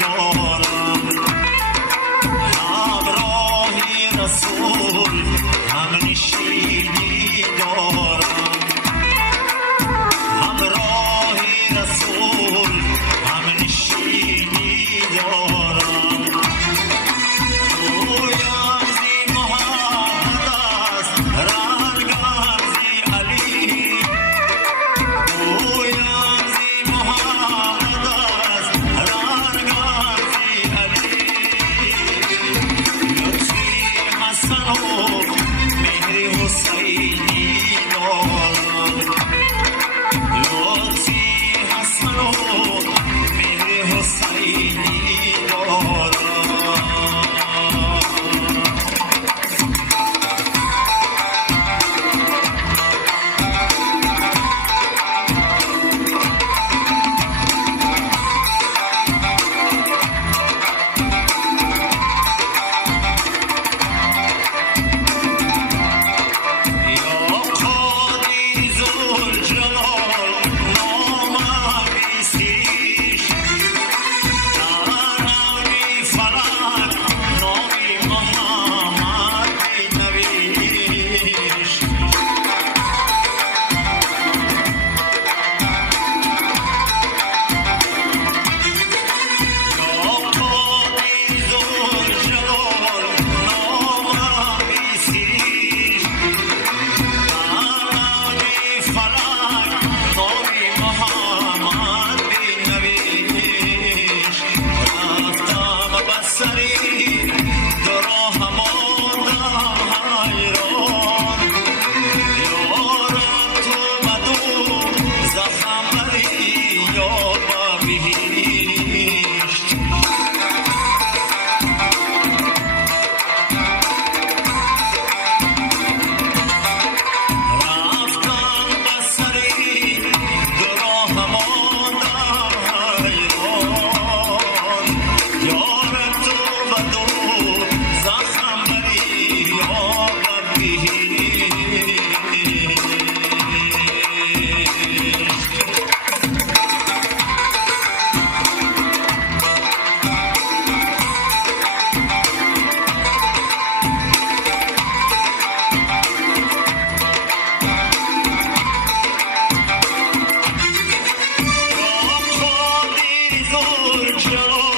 دارم همراهی رسول همنشینی دارم همراهی رسول همنشینی دارم گویم زی محمد است رنگم زی علی گویم زی محمد است رنگم زی علی لطفی حسن و مهر حسینی دارم لطفی حسن و مهر حسینی دارم یا قاضی ذوالجلال نامم بیستیش در نوری فلک نامی محمد بنویش یا قاضی ذوالجلال نامم بیستیش نوری فلک نامی محمد بنویش رفتم بسری در راه ماندم حیران یارم تو بدو زخم بری یا بهشت رفتم بسری در راه ماندم حیران یارم تو بدو زخم بری یا بهشت یا قاضی ذوالجلال